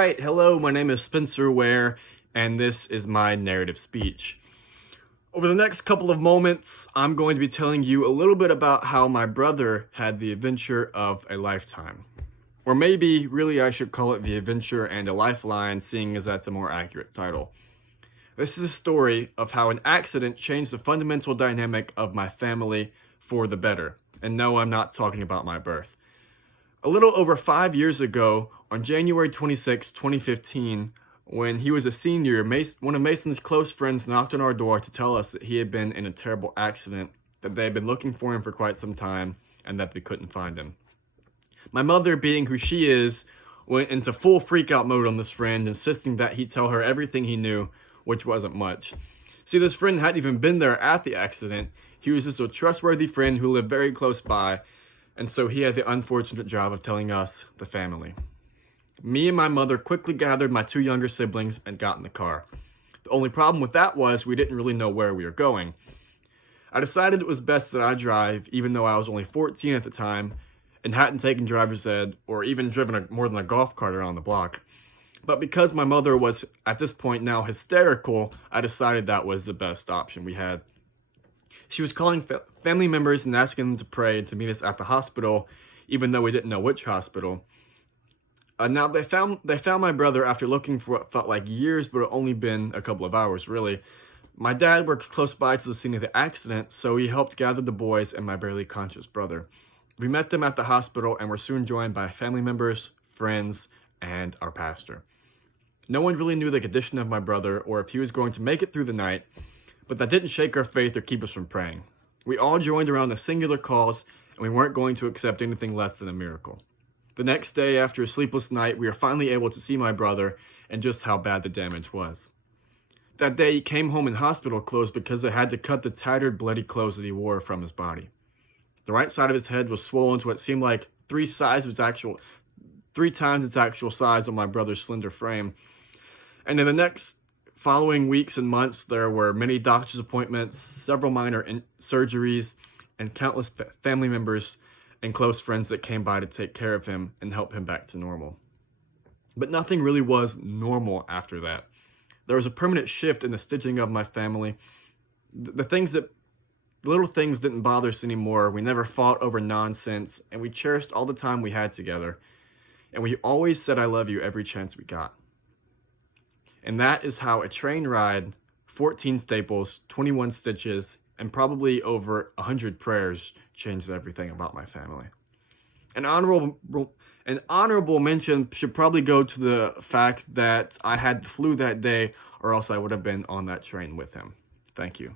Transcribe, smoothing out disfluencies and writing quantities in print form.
right, hello, my name is Spencer Ware, and this is my narrative speech. Over the next couple of moments, I'm going to be telling you a little bit about how my brother had the adventure of a lifetime. Or maybe, really, I should call it the adventure and a lifeline, seeing as that's a more accurate title. This is a story of how an accident changed the fundamental dynamic of my family for the better. And no, I'm not talking about my birth. A little over 5 years ago, on January 26, 2015, when he was a senior, one of Mason's close friends knocked on our door to tell us that he had been in a terrible accident, that they had been looking for him for quite some time, and that they couldn't find him. My mother, being who she is, went into full freak-out mode on this friend, insisting that he tell her everything he knew, which wasn't much. See, this friend hadn't even been there at the accident. He was just a trustworthy friend who lived very close by, and so he had the unfortunate job of telling us, the family. Me and my mother quickly gathered my 2 younger siblings and got in the car. The only problem with that was we didn't really know where we were going. I decided it was best that I drive, even though I was only 14 at the time and hadn't taken driver's ed or even driven more than a golf cart around the block. But because my mother was, at this point now, hysterical, I decided that was the best option we had. She was calling family members and asking them to pray and to meet us at the hospital, even though we didn't know which hospital. Now, they found my brother after looking for what felt like years, but it only been a couple of hours, really. My dad worked close by to the scene of the accident, so he helped gather the boys and my barely conscious brother. We met them at the hospital and were soon joined by family members, friends, and our pastor. No one really knew the condition of my brother or if he was going to make it through the night, but that didn't shake our faith or keep us from praying. We all joined around the singular cause, and we weren't going to accept anything less than a miracle. The next day, after a sleepless night, we were finally able to see my brother and just how bad the damage was. That day, he came home in hospital clothes because they had to cut the tattered, bloody clothes that he wore from his body. The right side of his head was swollen to what seemed like 3 times its actual size on my brother's slender frame. And in the following weeks and months, there were many doctor's appointments, several minor surgeries, and countless family members and close friends that came by to take care of him and help him back to normal. But nothing really was normal after that. There was a permanent shift in the stitching of my family. The little things didn't bother us anymore. We never fought over nonsense, and we cherished all the time we had together. And we always said I love you every chance we got. And that is how a train ride, 14 staples, 21 stitches, and probably over 100 prayers changed everything about my family. An honorable mention should probably go to the fact that I had the flu that day, or else I would have been on that train with him. Thank you.